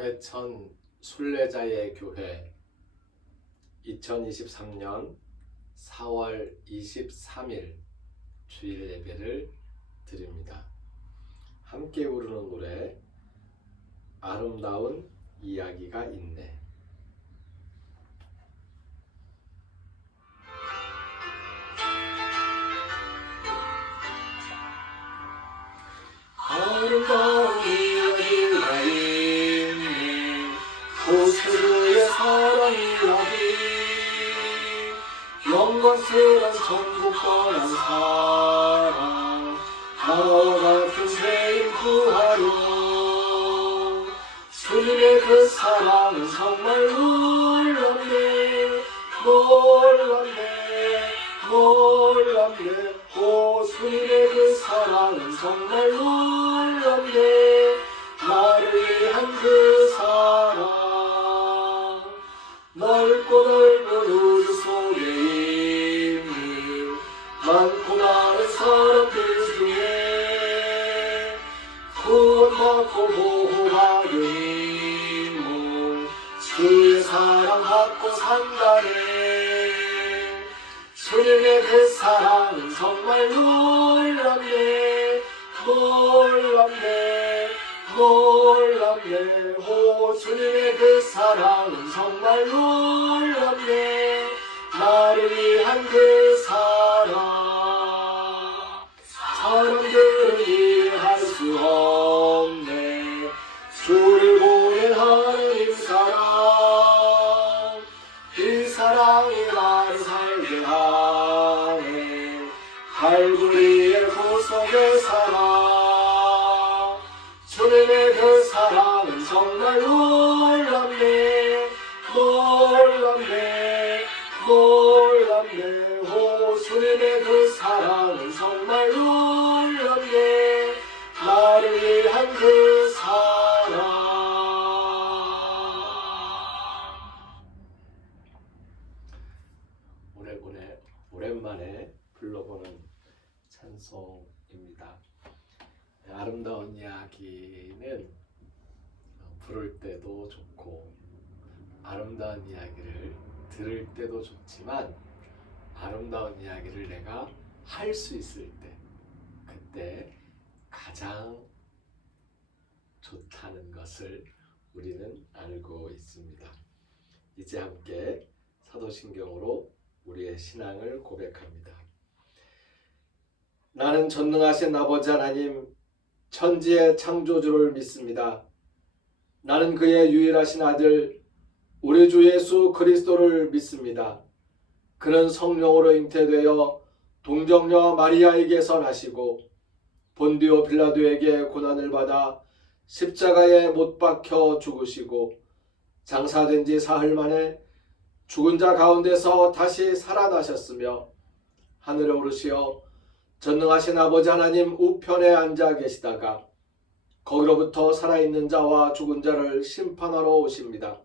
동해천 순례자의 교회 2023년 4월 23일 주일 예배를 드립니다. 함께 부르는 노래 아름다운 이야기가 있네. 아름다운 이야기가 있네. 고수의 사랑 이야기, 영광스런 천국 떠난 사랑, 나와 같은 죄인 구하려. 주님의 그 사랑은 정말 놀랍네, 놀랍네, 놀랍네. 오, 주님의 그 사랑은 정말 놀랍네. 나를 위한 그 사랑, 넓고 넓은 우주 속에 있는 많고 많은 사람들 중에 구원받고 보호받은 인물, 주의 사랑받고 산다네. 주님의 그 사랑은 정말 놀랍네, 놀랍네, 놀랍네. 오, 주님의 그 사랑은 정말 놀랍네. 나를 위한 그 사랑, 사람들은 이해할 수 없네. 주를 보낸 하나님 사랑, 이 사랑이 나를 살게 하네. 갈보리의 구속의 사랑, 주님의 그 사랑은 정말 놀랍네, 놀랍네, 놀랍네. 오, 주님의 그 사랑은 정말 놀랍네. 나를 위한 그 사랑. 오랜만에 불러보는 찬송입니다. 아름다운 이야기는 부를 때도 좋고 아름다운 이야기를 들을 때도 좋지만, 아름다운 이야기를 내가 할 수 있을 때, 그때 가장 좋다는 것을 우리는 알고 있습니다. 이제 함께 사도신경으로 우리의 신앙을 고백합니다. 나는 전능하신 아버지 하나님, 천지의 창조주를 믿습니다. 나는 그의 유일하신 아들 우리 주 예수 그리스도를 믿습니다. 그는 성령으로 잉태되어 동정녀 마리아에게서 나시고 본디오 빌라도에게 고난을 받아 십자가에 못 박혀 죽으시고 장사된 지 사흘 만에 죽은 자 가운데서 다시 살아나셨으며 하늘에 오르시어 전능하신 아버지 하나님 우편에 앉아 계시다가 거기로부터 살아있는 자와 죽은 자를 심판하러 오십니다.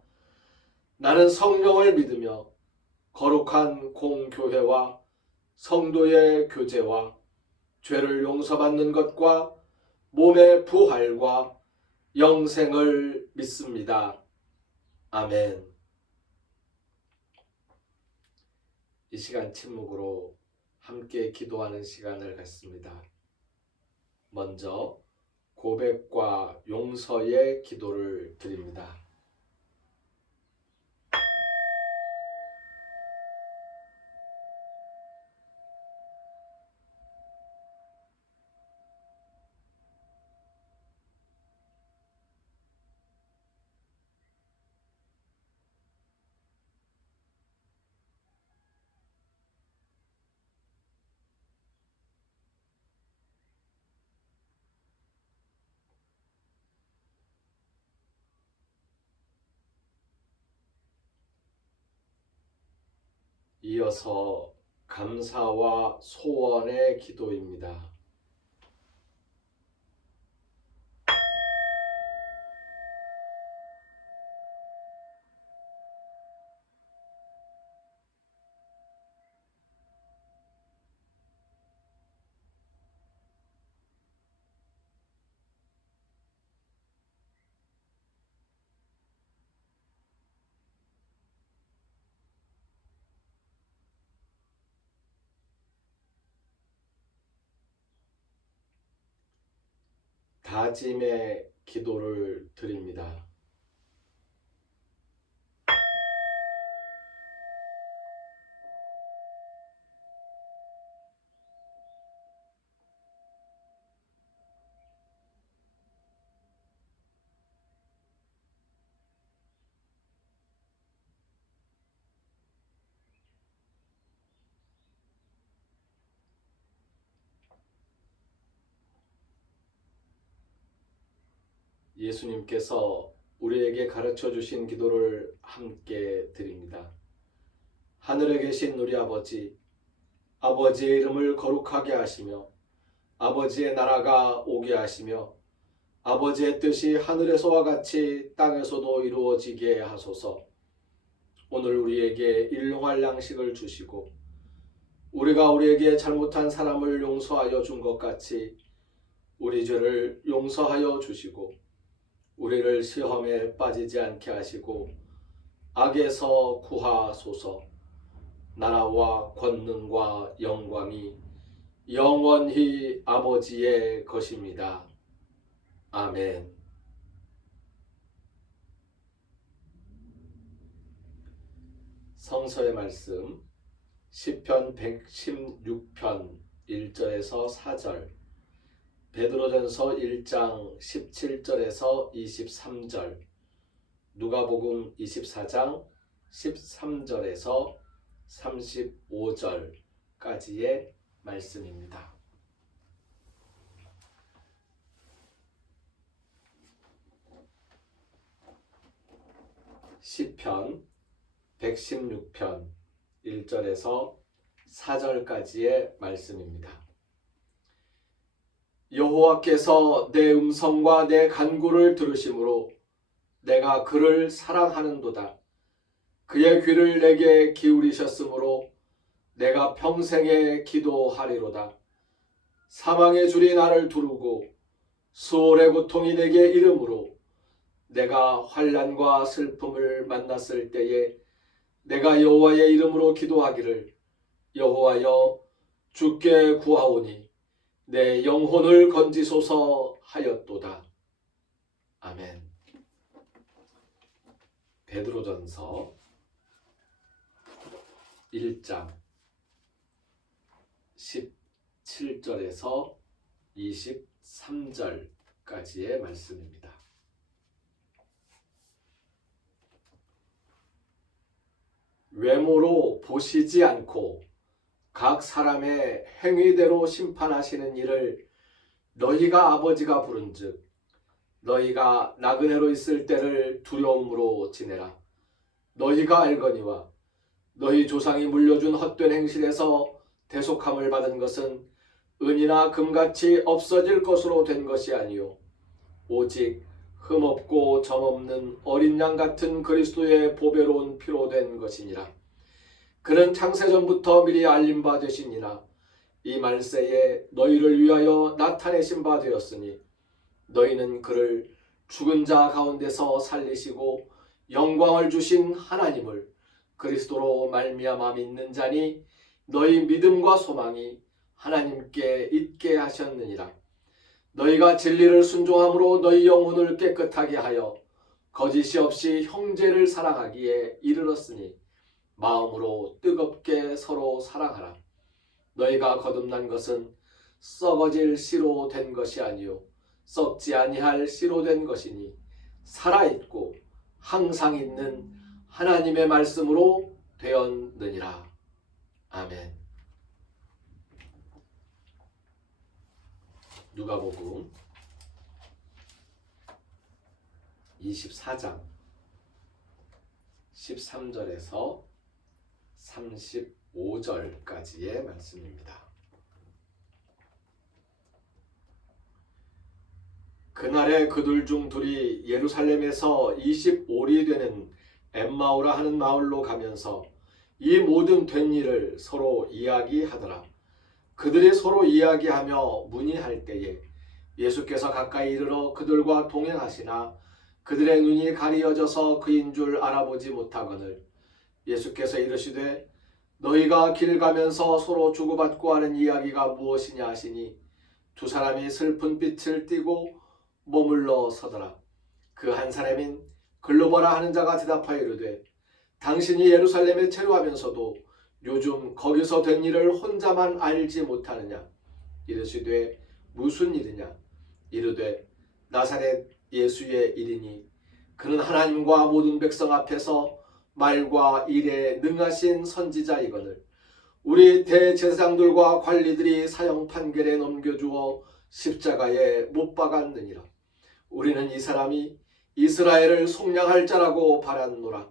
나는 성령을 믿으며 거룩한 공교회와 성도의 교제와 죄를 용서받는 것과 몸의 부활과 영생을 믿습니다. 아멘. 이 시간 침묵으로 함께 기도하는 시간을 갖습니다. 먼저 고백과 용서의 기도를 드립니다. 이어서 감사와 소원의 기도입니다. 다짐의 기도를 드립니다. 예수님께서 우리에게 가르쳐 주신 기도를 함께 드립니다. 하늘에 계신 우리 아버지, 아버지의 이름을 거룩하게 하시며 아버지의 나라가 오게 하시며 아버지의 뜻이 하늘에서와 같이 땅에서도 이루어지게 하소서. 오늘 우리에게 일용할 양식을 주시고 우리가 우리에게 잘못한 사람을 용서하여 준 것 같이 우리 죄를 용서하여 주시고 우리를 시험에 빠지지 않게 하시고 악에서 구하소서. 나라와 권능과 영광이 영원히 아버지의 것입니다. 아멘. 성서의 말씀 시편 116편 1절에서 4절, 베드로전서 1장 17절에서 23절, 누가복음 24장 13절에서 35절까지의 말씀입니다. 시편 116편 1절에서 4절까지의 말씀입니다. 여호와께서 내 음성과 내 간구를 들으심으로 내가 그를 사랑하는도다. 그의 귀를 내게 기울이셨으므로 내가 평생에 기도하리로다. 사망의 줄이 나를 두르고 수월의 고통이 내게 이름으로 내가 환난과 슬픔을 만났을 때에 내가 여호와의 이름으로 기도하기를 여호와여 주께 구하오니 내 영혼을 건지소서 하였도다. 아멘. 베드로전서 1장 17절에서 23절까지의 말씀입니다. 외모로 보시지 않고 각 사람의 행위대로 심판하시는 일을 너희가 아버지가 부른즉 너희가 나그네로 있을 때를 두려움으로 지내라. 너희가 알거니와 너희 조상이 물려준 헛된 행실에서 대속함을 받은 것은 은이나 금같이 없어질 것으로 된 것이 아니요 오직 흠없고 점없는 어린 양 같은 그리스도의 보배로운 피로 된 것이니라. 그는 창세전부터 미리 알림 바 되시니라. 이 말세에 너희를 위하여 나타내신 바 되었으니 너희는 그를 죽은 자 가운데서 살리시고 영광을 주신 하나님을 그리스도로 말미암아 믿는 자니 너희 믿음과 소망이 하나님께 있게 하셨느니라. 너희가 진리를 순종함으로 너희 영혼을 깨끗하게 하여 거짓이 없이 형제를 사랑하기에 이르렀으니 마음으로 뜨겁게 서로 사랑하라. 너희가 거듭난 것은 썩어질 씨로 된 것이 아니요 썩지 아니할 씨로 된 것이니 살아있고 항상 있는 하나님의 말씀으로 되었느니라. 아멘. 누가복음 24장 13절에서 35절까지의 말씀입니다. 그날에 그들 중 둘이 예루살렘에서 25리 되는 엠마오라 하는 마을로 가면서 이 모든 된 일을 서로 이야기하더라. 그들이 서로 이야기하며 문의할 때에 예수께서 가까이 이르러 그들과 동행하시나 그들의 눈이 가리어져서 그인 줄 알아보지 못하거늘 예수께서 이르시되 너희가 길 가면서 서로 주고받고 하는 이야기가 무엇이냐 하시니 두 사람이 슬픈 빛을 띠고 머물러 서더라. 그 한 사람인 글로버라 하는 자가 대답하여 이르되 당신이 예루살렘에 체류하면서도 요즘 거기서 된 일을 혼자만 알지 못하느냐. 이르시되 무슨 일이냐. 이르되 나사렛 예수의 일이니 그는 하나님과 모든 백성 앞에서 말과 일에 능하신 선지자이거늘 우리 대제사장들과 관리들이 사형 판결에 넘겨주어 십자가에 못 박았느니라. 우리는 이 사람이 이스라엘을 속량할 자라고 바랐노라.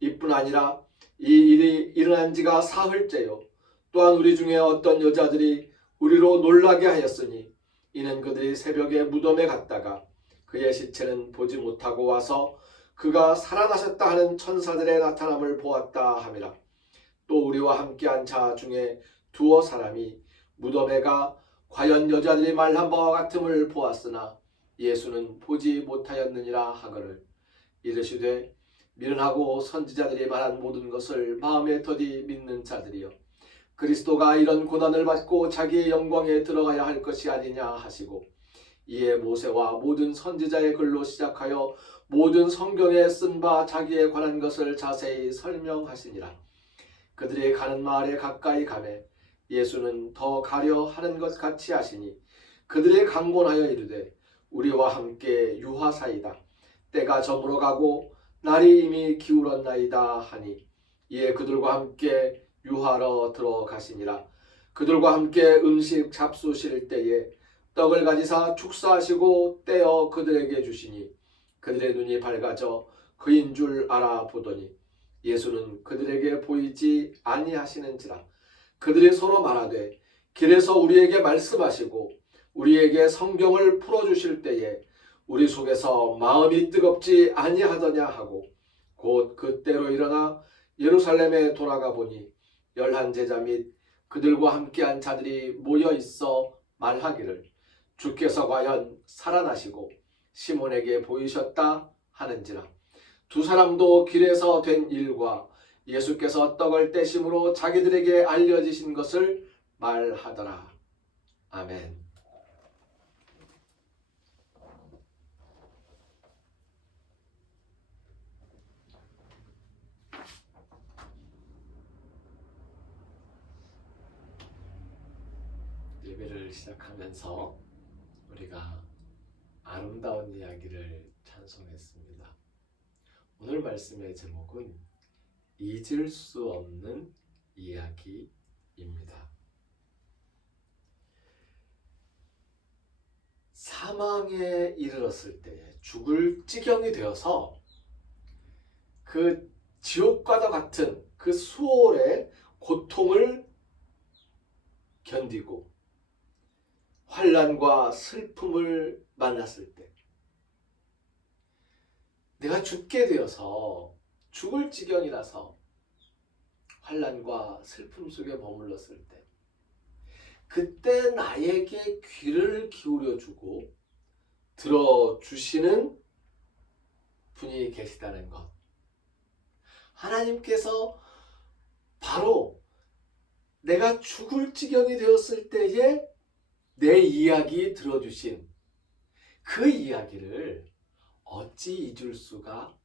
이뿐 아니라 이 일이 일어난 지가 사흘째요. 또한 우리 중에 어떤 여자들이 우리로 놀라게 하였으니 이는 그들이 새벽에 무덤에 갔다가 그의 시체는 보지 못하고 와서 그가 살아나셨다 하는 천사들의 나타남을 보았다 함이라. 또 우리와 함께한 자 중에 두어 사람이 무덤에 가 과연 여자들이 말한 바와 같음을 보았으나 예수는 보지 못하였느니라 하거늘 이르시되 미련하고 선지자들이 말한 모든 것을 마음에 더디 믿는 자들이여 그리스도가 이런 고난을 받고 자기의 영광에 들어가야 할 것이 아니냐 하시고 이에 모세와 모든 선지자의 글로 시작하여 모든 성경에 쓴 바 자기에 관한 것을 자세히 설명하시니라. 그들이 가는 마을에 가까이 가매 예수는 더 가려 하는 것 같이 하시니 그들이 강권하여 이르되 우리와 함께 유하사이다. 때가 저물어 가고 날이 이미 기울었나이다 하니 이에 그들과 함께 유하러 들어가시니라. 그들과 함께 음식 잡수실 때에 떡을 가지사 축사하시고 떼어 그들에게 주시니 그들의 눈이 밝아져 그인 줄 알아보더니 예수는 그들에게 보이지 아니하시는지라. 그들이 서로 말하되 길에서 우리에게 말씀하시고 우리에게 성경을 풀어주실 때에 우리 속에서 마음이 뜨겁지 아니하더냐 하고 곧 그때로 일어나 예루살렘에 돌아가 보니 11 제자 및 그들과 함께한 자들이 모여 있어 말하기를 주께서 과연 살아나시고 시몬에게 보이셨다 하는지라. 두 사람도 길에서 된 일과 예수께서 떡을 떼심으로 자기들에게 알려지신 것을 말하더라. 아멘. 예배를 시작하면서 우리가 아름다운 이야기를 찬송했습니다. 오늘 말씀의 제목은 잊을 수 없는 이야기입니다. 사망에 이르렀을 때 죽을 지경이 되어서 그 지옥과도 같은 그 수월의 고통을 견디고 환난과 슬픔을 만났을 때 내가 죽게 되어서 죽을 지경이라서 환난과 슬픔 속에 머물렀을 때 그때 나에게 귀를 기울여주고 들어주시는 분이 계시다는 것. 하나님께서 바로 내가 죽을 지경이 되었을 때에 내 이야기 들어주신 그 이야기를 어찌 잊을 수가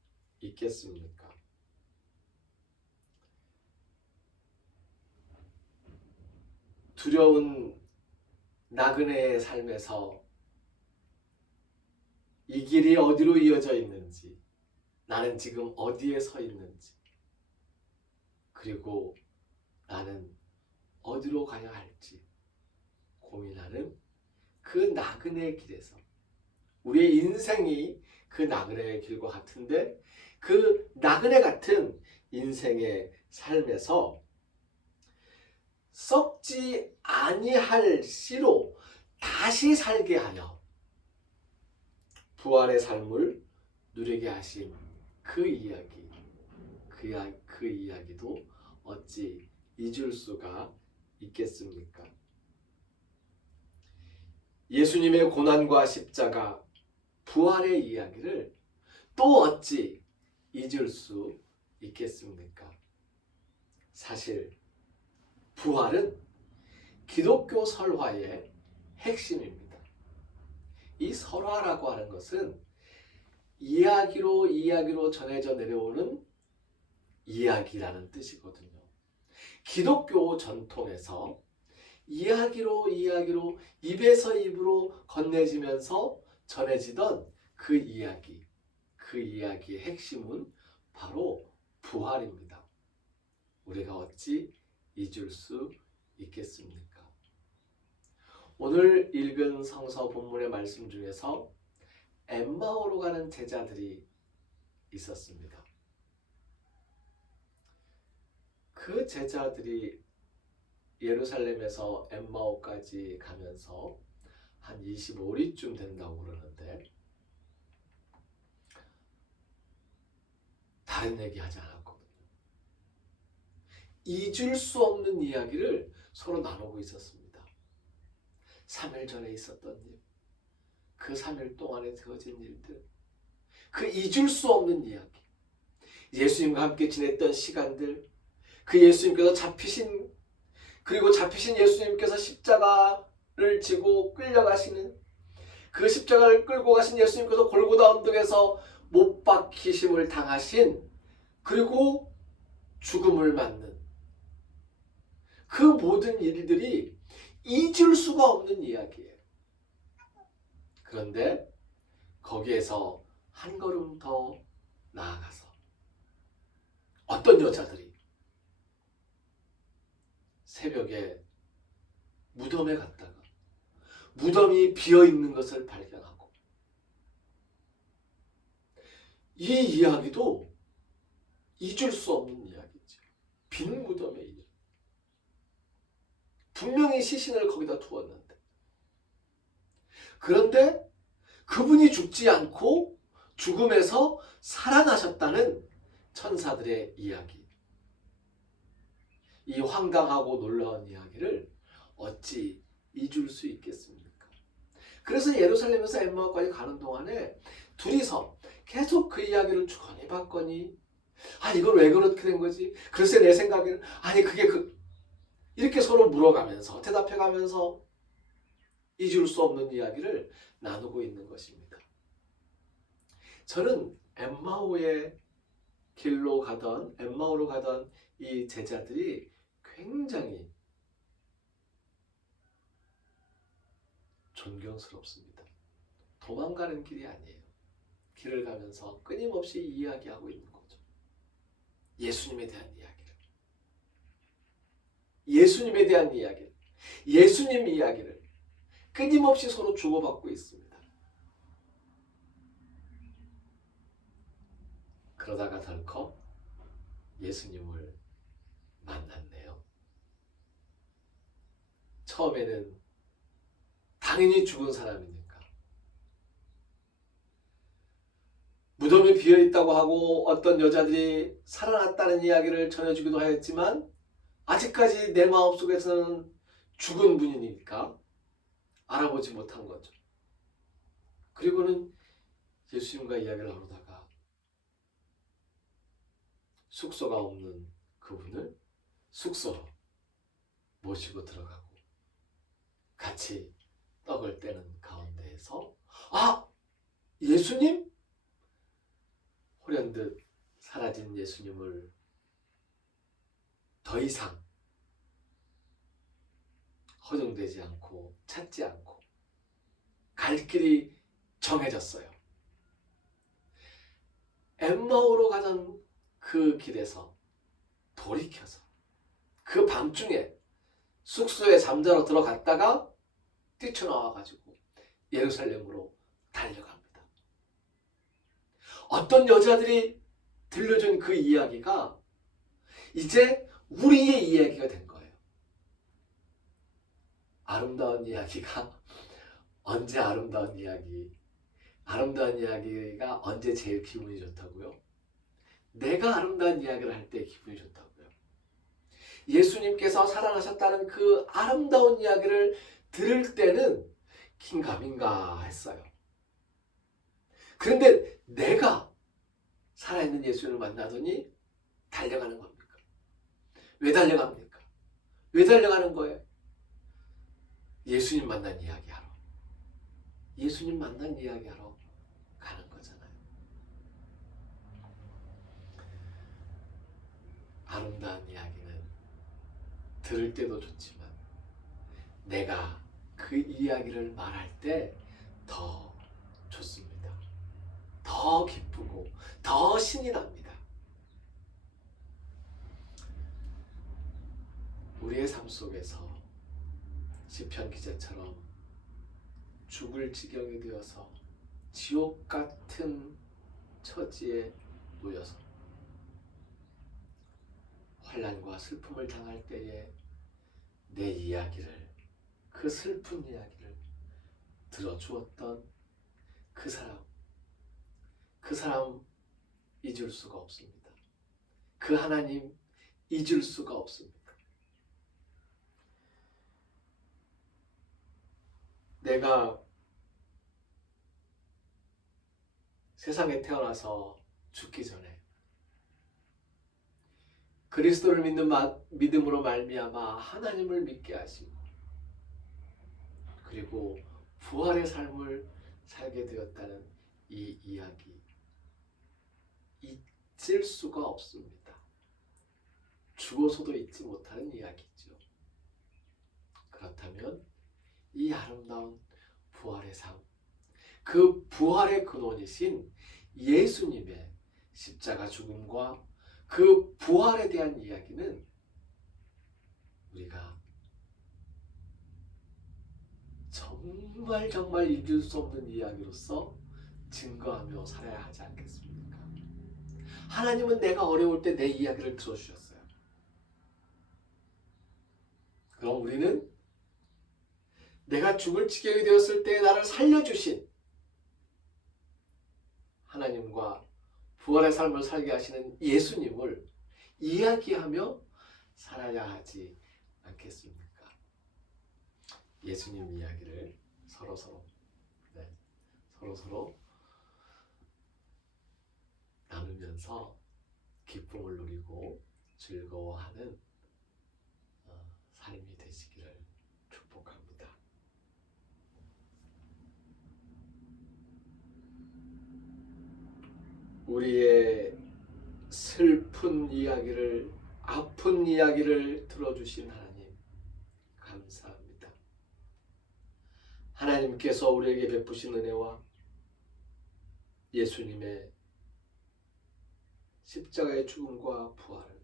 있겠습니까? 두려운 나그네의 삶에서 이 길이 어디로 이어져 있는지, 나는 지금 어디에 서 있는지, 그리고 나는 어디로 가야 할지 고민하는 그 나그네의 길에서 우리의 인생이 그 나그네의 길과 같은데 그 나그네 같은 인생의 삶에서 썩지 아니할 씨로 다시 살게 하여 부활의 삶을 누리게 하신 그 이야기, 그 이야기도 어찌 잊을 수가 있겠습니까? 예수님의 고난과 십자가, 부활의 이야기를 또 어찌 잊을 수 있겠습니까? 사실 부활은 기독교 설화의 핵심입니다. 이 설화라고 하는 것은 이야기로 전해져 내려오는 이야기라는 뜻이거든요. 기독교 전통에서 이야기로 입에서 입으로 건네지면서 전해지던 그 이야기의 핵심은 바로 부활입니다. 우리가 어찌 잊을 수 있겠습니까? 오늘 읽은 성서 본문의 말씀 중에서 엠마오로 가는 제자들이 있었습니다. 그 제자들이 예루살렘에서 엠마오까지 가면서 한 25리쯤 된다고 그러는데 다른 얘기 하지 않았거든요. 잊을 수 없는 이야기를 서로 나누고 있었습니다. 3일 전에 있었던 일, 그 3일 동안에 되어진 일들, 그 잊을 수 없는 이야기, 예수님과 함께 지냈던 시간들, 그 예수님께서 잡히신 예수님께서 십자가를 지고 끌려가시는 그 십자가를 끌고 가신 예수님께서 골고다 언덕에서 못 박히심을 당하신 그리고 죽음을 맞는 그 모든 일들이 잊을 수가 없는 이야기예요. 그런데 거기에서 한 걸음 더 나아가서 어떤 여자들이 새벽에 무덤에 갔다가 무덤이 비어있는 것을 발견하고 이 이야기도 잊을 수 없는 이야기죠. 빈 무덤의 일. 분명히 시신을 거기다 두었는데 그런데 그분이 죽지 않고 죽음에서 살아나셨다는 천사들의 이야기. 이 황당하고 놀라운 이야기를 어찌 잊을 수 있겠습니까? 그래서 예루살렘에서 엠마오까지 가는 동안에 둘이서 계속 그 이야기를 주거니 받거니 이건 왜 그렇게 된 거지? 글쎄 내 생각에는 그게 이렇게 서로 물어가면서 대답해가면서 잊을 수 없는 이야기를 나누고 있는 것입니다. 저는 엠마오로 가던 이 제자들이 굉장히 존경스럽습니다. 도망가는 길이 아니에요. 길을 가면서 끊임없이 이야기하고 있는 거죠. 예수님에 대한 이야기를. 예수님 이야기를 끊임없이 서로 주고받고 있습니다. 그러다가 덜컥 예수님을 만났네요. 처음에는 당연히 죽은 사람이니까 무덤이 비어있다고 하고 어떤 여자들이 살아났다는 이야기를 전해주기도 하였지만 아직까지 내 마음속에서는 죽은 분이니까 알아보지 못한 거죠. 그리고는 예수님과 이야기를 나누다가 숙소가 없는 그분을 숙소로 모시고 들어가고 같이 떡을 떼는 가운데에서 예수님? 호련듯 사라진 예수님을 더 이상 허둥대지 않고 찾지 않고 갈 길이 정해졌어요. 엠마오로 가던 그 길에서 돌이켜서 그 밤중에 숙소에 잠자러 들어갔다가 뛰쳐나와가지고 예루살렘으로 달려갑니다. 어떤 여자들이 들려준 그 이야기가 이제 우리의 이야기가 된 거예요. 아름다운 이야기가 언제 아름다운 이야기가 언제 제일 기분이 좋다고요? 내가 아름다운 이야기를 할 때 기분이 좋다고요. 예수님께서 살아나셨다는 그 아름다운 이야기를 들을 때는 긴가민가 했어요. 그런데 내가 살아있는 예수님을 만나더니 달려가는 겁니까? 왜 달려갑니까? 왜 달려가는 거예요? 예수님 만난 이야기하러. 예수님 만난 이야기하러 가는 거잖아요. 아름다운 이야기는 들을 때도 좋지만 내가 그 이야기를 말할 때 더 좋습니다. 더 기쁘고 더 신이 납니다. 우리의 삶 속에서 시편 기자처럼 죽을 지경이 되어서 지옥 같은 처지에 놓여서 환난과 슬픔을 당할 때에 내 이야기를, 그 슬픈 이야기를 들어주었던 그 사람 잊을 수가 없습니다. 그 하나님 잊을 수가 없습니다. 내가 세상에 태어나서 죽기 전에 그리스도를 믿는 믿음으로 말미암아 하나님을 믿게 하시고 그리고 부활의 삶을 살게 되었다는 이 이야기 잊을 수가 없습니다. 죽어서도 잊지 못하는 이야기죠. 그렇다면 이 아름다운 부활의 삶, 그 부활의 근원이신 예수님의 십자가 죽음과 그 부활에 대한 이야기는 우리가 정말 잊을 수 없는 이야기로서 증거하며 살아야 하지 않겠습니까? 하나님은 내가 어려울 때 내 이야기를 들어주셨어요. 그럼 우리는 내가 죽을 지경이 되었을 때 나를 살려주신 하나님과 부활의 삶을 살게 하시는 예수님을 이야기하며 살아야 하지 않겠습니까? 예수님 이야기를 서로서로 나누면서 기쁨을 누리고 즐거워하는 삶이 되시기를 축복합니다. 우리의 슬픈 이야기를, 아픈 이야기를 들어주신 하나님 감사합니다. 하나님께서 우리에게 베푸신 은혜와 예수님의 십자가의 죽음과 부활을,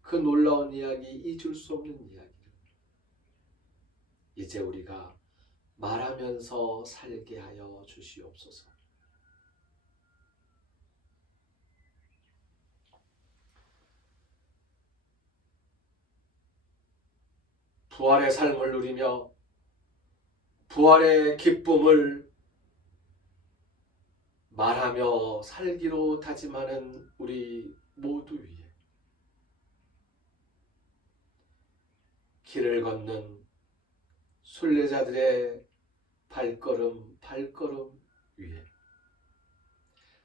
그 놀라운 이야기, 잊을 수 없는 이야기를 이제 우리가 말하면서 살게 하여 주시옵소서. 부활의 삶을 누리며 부활의 기쁨을 말하며 살기로 다짐하는 우리 모두 위에 길을 걷는 순례자들의 발걸음 위에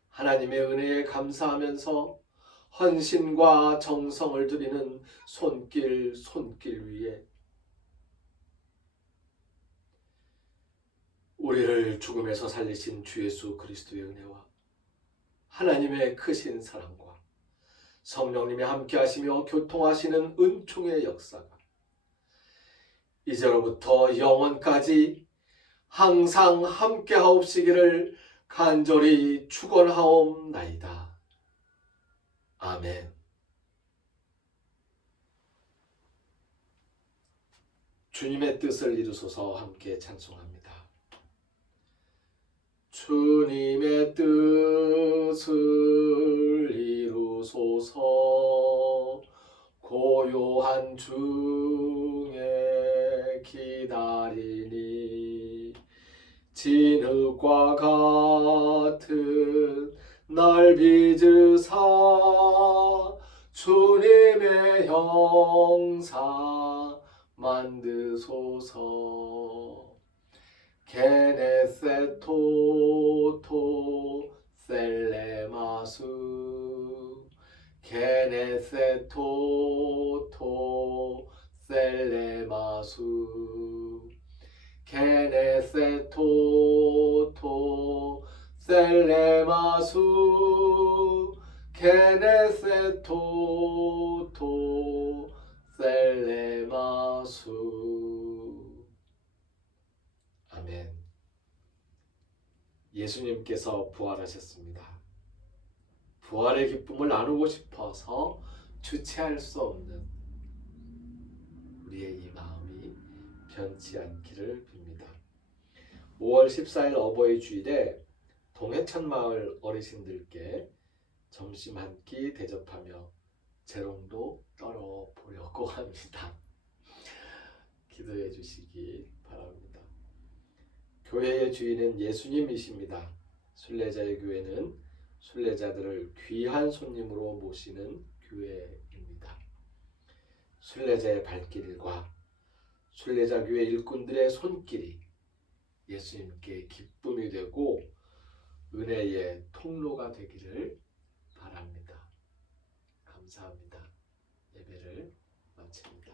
하나님의 은혜에 감사하면서 헌신과 정성을 드리는 손길 위에 우리를 죽음에서 살리신 주 예수 그리스도의 은혜와 하나님의 크신 사랑과 성령님이 함께 하시며 교통하시는 은총의 역사가 이제로부터 영원까지 항상 함께 하옵시기를 간절히 축원하옵나이다. 아멘. 주님의 뜻을 이루소서 함께 찬송합니다. 주님의 뜻을 이루소서 고요한 중에 기다리니 진흙과 같은 날 빚으사 주님의 형상 만드소서. 게네세토토 셀레마수 게네세토토 셀레마수 케네세토토 셀레마수 케네세토토 셀레마수. 아멘. 예수님께서 부활하셨습니다. 부활의 기쁨을 나누고 싶어서 주체할 수 없는 우리의 이 마음이 변치 않기를 빕니다. 5월 14일 어버이 주일에 동해천 마을 어르신들께 점심 한 끼 대접하며 재롱도 떨어보려고 합니다. 기도해 주시기 바랍니다. 교회의 주인은 예수님이십니다. 순례자의 교회는 순례자들을 귀한 손님으로 모시는 교회입니다. 순례자의 발길과 순례자 교회 일꾼들의 손길이 예수님께 기쁨이 되고 은혜의 통로가 되기를 바랍니다. 감사합니다. 예배를 마칩니다.